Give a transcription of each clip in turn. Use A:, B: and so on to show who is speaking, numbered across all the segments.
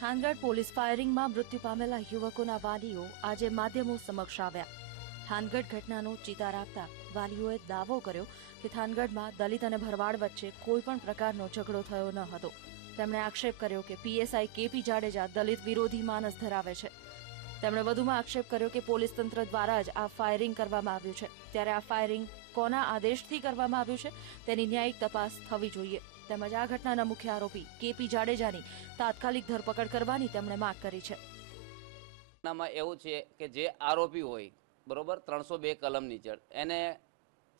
A: Thangadh police ફાયરિંગમાં મૃત્યુ પામેલા યુવકોના વાલીઓ આજે માધ્યમો સમક્ષ આવ્યા. થાનગઢ ઘટનાનો ચિતાર આપતા વાલીઓએ દાવો કર્યો કે થાનગઢમાં દલિત અને ભરવાડ વચ્ચે કોઈ પણ પ્રકારનો ઝઘડો થયો ન હતો. તેમણે આક્ષેપ કર્યો કે પીએસઆઈ કેપી જાડેજા દલિત વિરોધી માનસ ધરાવે છે. તેમણે વધુમાં આક્ષેપ કર્યો કે પોલીસ તંત્ર દ્વારા જ આ ફાયરિંગ કરવામાં આવ્યું છે. ત્યારે આ ફાયરિંગ કોના આદેશથી કરવામાં આવ્યું છે તેની ન્યાયિક તપાસ થવી જોઈએ. તેમજ આ ઘટનાના મુખ્ય આરોપી કેપી જાડેજાની તાત્કાલિક ધરપકડ કરવાની તેમણે માંગ કરી છે.
B: ઘટનામાં એવું છે કે જે આરોપી હોય, બરોબર, ત્રણસો બે કલમ નીચળ એને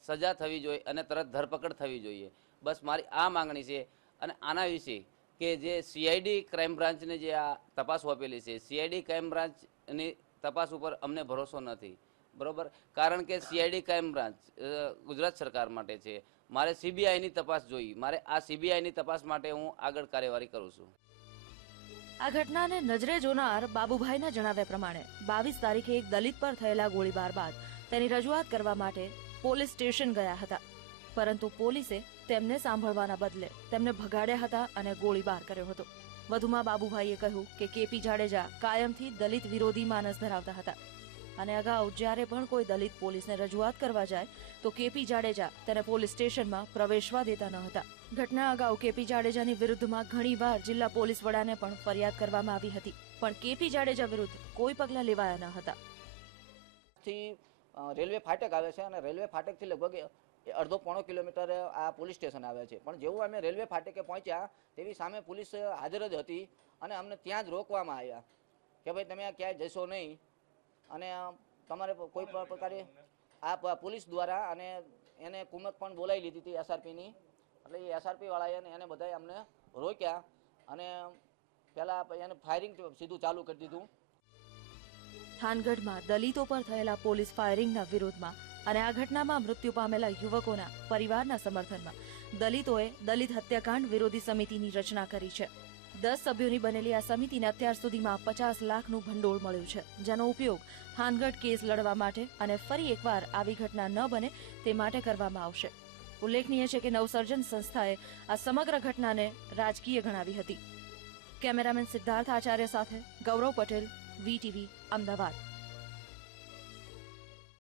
B: સજા થવી જોઈએ અને તરત ધરપકડ થવી જોઈએ. બસ મારી આ માંગણી છે અને આના વિશે કે જે સીઆઈડી ક્રાઇમ બ્રાન્ચને જે આ તપાસ સોંપેલી છે, સીઆઈડી ક્રાઇમ બ્રાન્ચની તપાસ ઉપર અમને ભરોસો નથી. બરોબર? કારણ કે સીઆઈડી ક્રાઇમ બ્રાન્ચ ગુજરાત સરકાર માટે છે. મારે સીબીઆઈની તપાસ જોઈ. મારે આ સીબીઆઈની તપાસ માટે હું આગળ કાર્યવાહી કરું છું.
A: આ ઘટનાને નજરે જોનાર બાબુભાઈના જણાવ્યા પ્રમાણે, બાવીસ તારીખે એક દલિત પર થયેલા ગોળીબાર બાદ તેની રજૂઆત કરવા માટે પોલીસ સ્ટેશન ગયા હતા. પરંતુ પોલીસે તેમને સાંભળવાના બદલે તેમને ભગાડ્યા હતા અને ગોળીબાર કર્યો હતો. વધુમાં બાબુભાઈએ કહ્યું કે કેપી જાડેજા કાયમથી દલિત વિરોધી માનસ ધરાવતા હતા. અને અગાઉ જ્યારે પણ કોઈ દલિત પોલીસને રજૂઆત કરવા જાય, તો કેપી જાડેજા તેને પોલીસ સ્ટેશનમાં પ્રવેશવા દેતા ન હતા. ઘટના અગાઉ કેપી જાડેજાની વિરુદ્ધમાં ઘણીવાર જિલ્લા પોલીસ વડાને પણ ફરિયાદ કરવામાં આવી હતી, પણ કેપી જાડેજા વિરુદ્ધ કોઈ પગલાં લેવાયા ન હતા.
C: રેલવે ફાટક આવે છે અને રેલવે ફાટકથી લગભગ અડધો પોણો કિલોમીટર આ પોલીસ સ્ટેશન આવે છે. પણ જેવું અમે રેલવે ફાટકે પહોંચ્યા, તેવી સામે પોલીસ હાજર જ હતી અને અમને ત્યાં જ રોકવામાં આવ્યા. કે ભાઈ, તમે ક્યાંય જશો નહીં? અને તમારે કોઈ પણ પ્રકારે આ પોલીસ દ્વારા અને એને કુમક પણ બોલાવી લીધી હતી એસઆરપીની. એટલે એ એસઆરપી વાળાએ એને- એને બધાએ અમને રોક્યા અને પહેલાં એને ફાયરિંગ સીધું ચાલુ કરી દીધું.
A: થાનગઢમાં દલિતો પર થયેલા પોલીસ ફાયરિંગના વિરોધમાં અને આ ઘટનામાં મૃત્યુ પામેલા યુવકોના પરિવારના સમર્થનમાં દલિતોએ દલિત હત્યાકાંડ વિરોધી સમિતિની રચના કરી છે. દસ સભ્યોની બનેલી આ સમિતિને અત્યાર સુધીમાં પચાસ લાખનું ભંડોળ મળ્યું છે, જેનો ઉપયોગ થાનગઢ કેસ લડવા માટે અને ફરી એકવાર આવી ઘટના ન બને તે માટે કરવામાં આવશે. ઉલ્લેખનીય છે કે નવસર્જન સંસ્થાએ આ સમગ્ર ઘટનાને રાજકીય ગણાવી હતી. કેમેરામેન સિદ્ધાર્થ આચાર્ય સાથે ગૌરવ પટેલ વીટીવી અમદાવાદ.